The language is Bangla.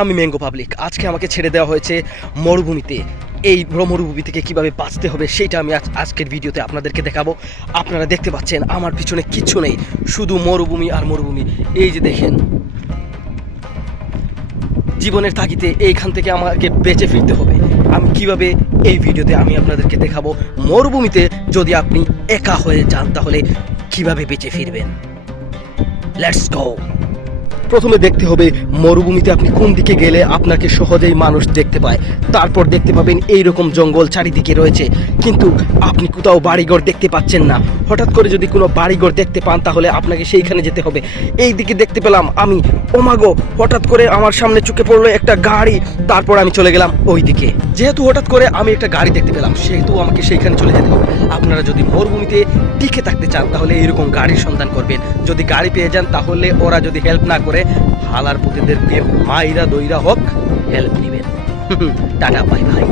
আমি ম্যাঙ্গো পাবলিক। আজকে আমাকে ছেড়ে দেওয়া হয়েছে মরুভূমিতে। এই মরুভূমি থেকে কিভাবে বাঁচতে হবে সেটা আমি আজকের ভিডিওতে আপনাদেরকে দেখাবো। আপনারা দেখতে পাচ্ছেন আমার পিছনে কিচ্ছু নেই, শুধু মরুভূমি আর মরুভূমি। এই যে দেখেন, জীবনের তাগিদে এইখান থেকে আমাকে বেঁচে ফিরতে হবে। আমি কিভাবে, এই ভিডিওতে আমি আপনাদেরকে দেখাবো। মরুভূমিতে যদি আপনি একা হয়ে যান তাহলে কিভাবে বেঁচে ফিরবেন। Let's go. প্রথমে দেখতে হবে মরুভূমিতে আপনি কোন দিকে গেলে আপনাকে সহজেই মানুষ দেখতে পায়। তারপর দেখতে পাবেন এই রকম জঙ্গল চারিদিকে রয়েছে, কিন্তু আপনি কোথাও বাড়িঘর দেখতে পাচ্ছেন না। হঠাৎ করে যদি কোনো বাড়িঘর দেখতে পান তাহলে আপনাকে সেইখানে যেতে হবে। এই দিকে দেখতে পেলাম আমি, ওমাগো, হঠাৎ করে আমার সামনে চোখে পড়লো একটা গাড়ি। তারপর আমি চলে গেলাম ওই দিকে। যেহেতু হঠাৎ করে আমি একটা গাড়ি দেখতে পেলাম, সেহেতু আমাকে সেইখানে চলে যেতে হবে। আপনারা যদি মরুভূমিতে টিকে থাকতে চান তাহলে এইরকম গাড়ির সন্ধান করবেন। যদি গাড়ি পেয়ে যান তাহলে ওরা যদি হেল্প না করে, হালার পুতেদেরকে মাইরা দইরা হোক হেল্প নেবেন। Tata, bye bye.